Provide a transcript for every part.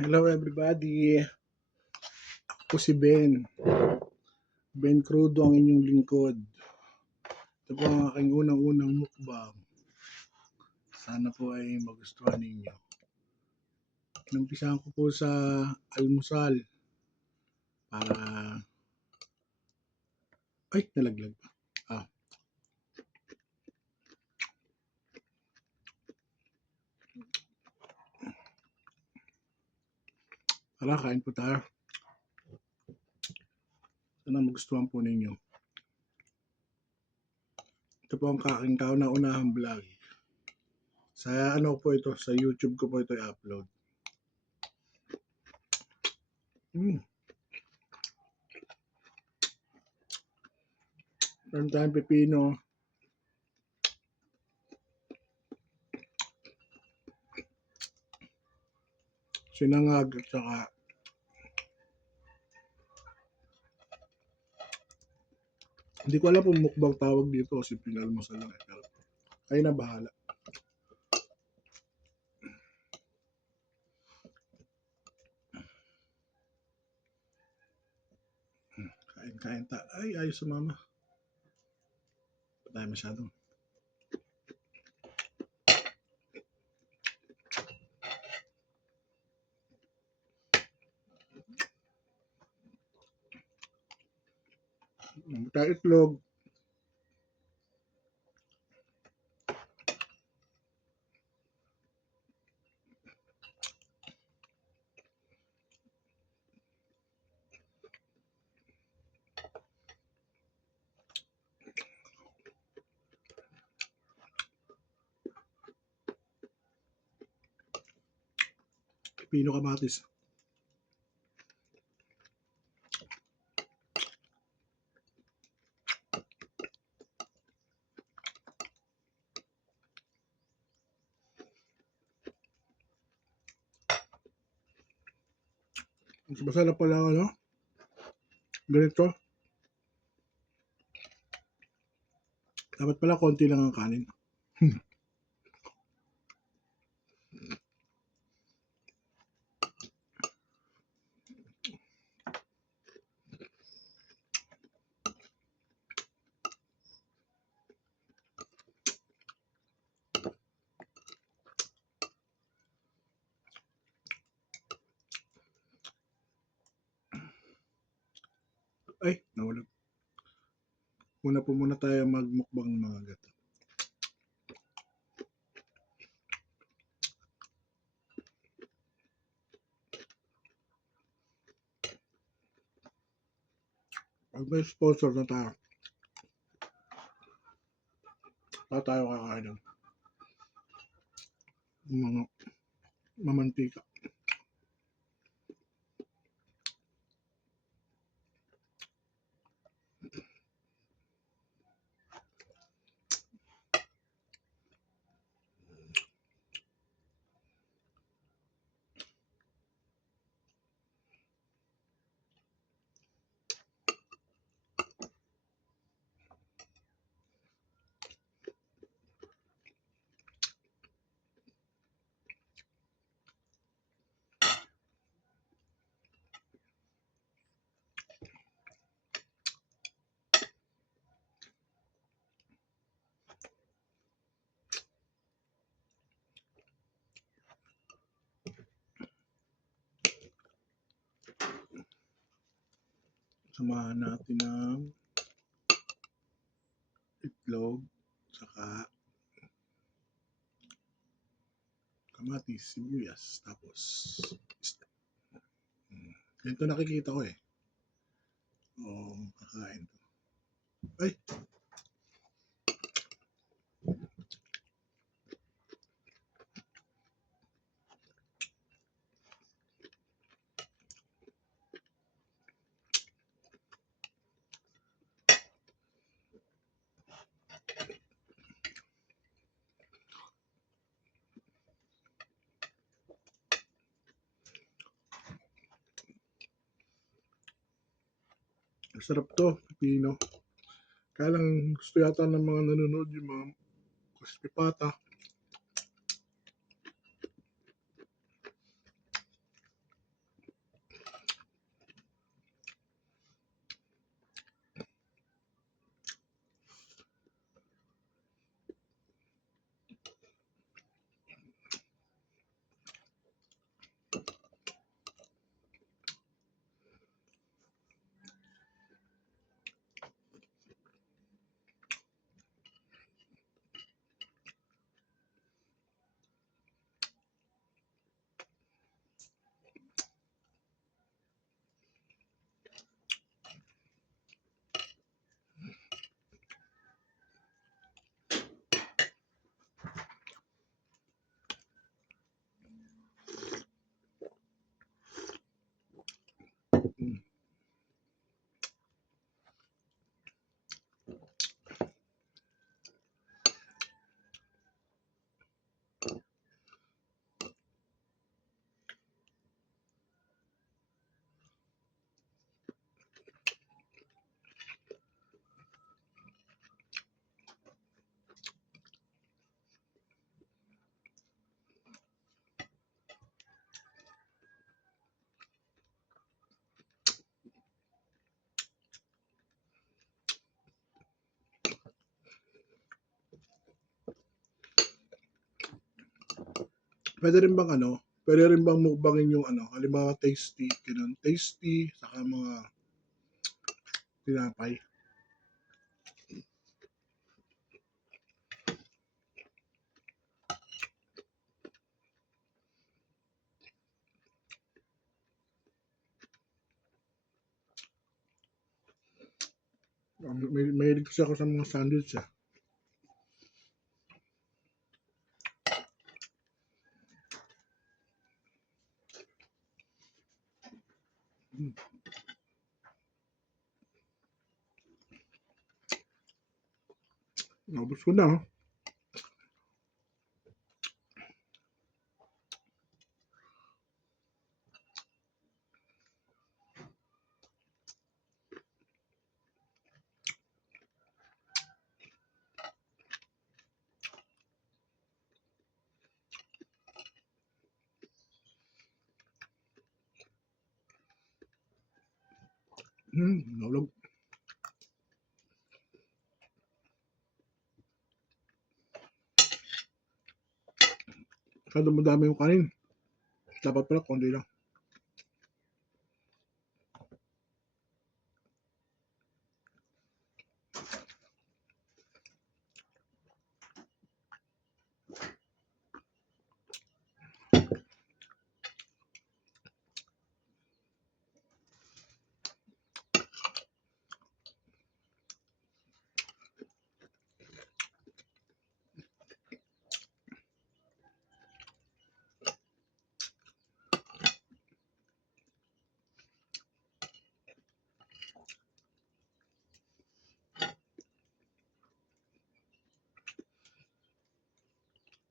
Hello everybody, ako si Ben Crudo ang inyong lingkod. Ito po ang aking unang mukbang. Sana po ay magustuhan ninyo. Inumpisahan ko po sa almusal para... Ay, nalaglag pa. Tara, kain po tayo. Sana magustuhan po ninyo. Ito po ang aking kauna-unahang vlog. Sa po ito, sa YouTube ko po ito i-upload. Meron tayong pepino. Sinangag at saka hindi ko alam kung mukbang tawag dito kasi pinalmusal lang eh. Pero kayo na bahala. Kain ta. Ay, ayos sa mama. Pa tayo masyadong. Tayo itlog. Pino kamatis. Mas masarap pala ganito. Dapat pala konti lang ang kanin. Ay, nawala. Muna tayo magmukbang ng mga gato. Pag may sponsor na tayo, tayo kakain ng mga mamantika. Samahan natin ng itlog, saka kamatis, sibuyas, tapos ganito nakikita ko eh. Kakain to. Ay! Masarap to, pipino. Kaya lang gusto yata ng mga nanonood yung mga crispy pata. pwede rin bang mukbangin yung halimbawa tasty, ganun. Tasty, saka mga tinapay. Mahilig kasi ako sa mga sandwich eh. Naubos ko na. Nalog. Masyado madami yung kanin. Dapat pala konti lang.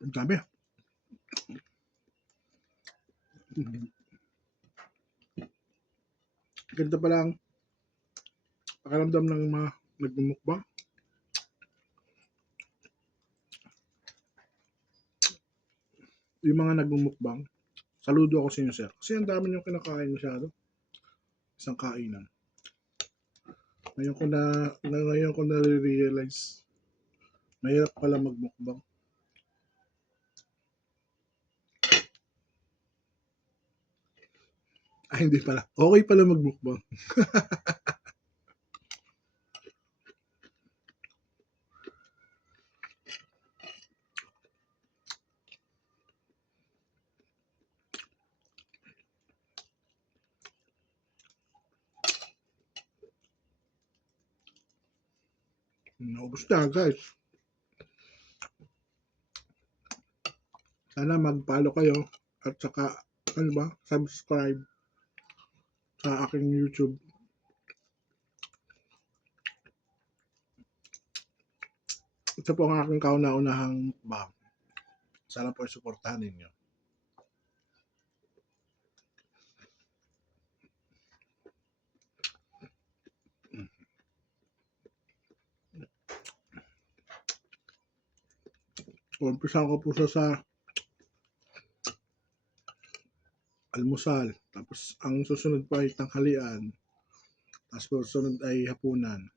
Ang dami. Ganda pa lang pakiramdam ng mga nagmumukbang. Yung mga nagmumukbang, saludo ako sa inyo, sir. Kasi ang dami nyo kinakain masyado. Isang kainan. Ngayon ko na-realize, mahirap pala magmukbang. Ay, hindi pala. Okay pala magmukbang. Naubos na, guys. Sana mag-follow kayo at saka, subscribe sa aking YouTube. Ito po ang aking kauna-unahang mukbang. Sana po suportahan ninyo. Umpisahan ko po siya sa almusal. Tapos ang susunod po ay tanghalian. Tapos susunod ay hapunan.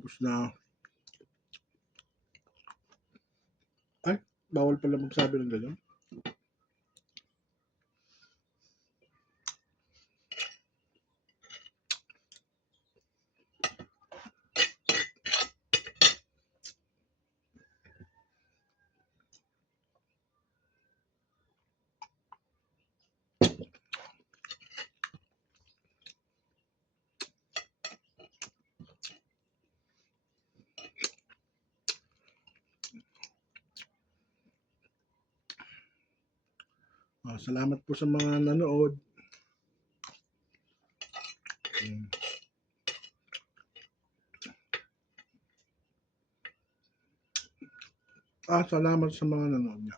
Ubos na. Ay, bawal pala magsabi ng ganyan. Salamat po sa mga nanood. Salamat sa mga nanood niya.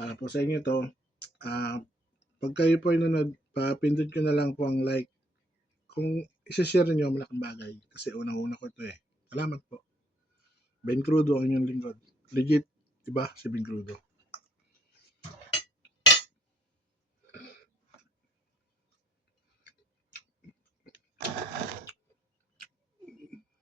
Para po sa inyo 'to, ah, pag kayo po ay nanood, pindot ko na lang po ang like. Kung ise-share niyo malaking bagay kasi unang-una ko 'to, eh. Salamat po. Ben Crudo ang inyong lingkod. Legit, 'di ba, si Ben Crudo.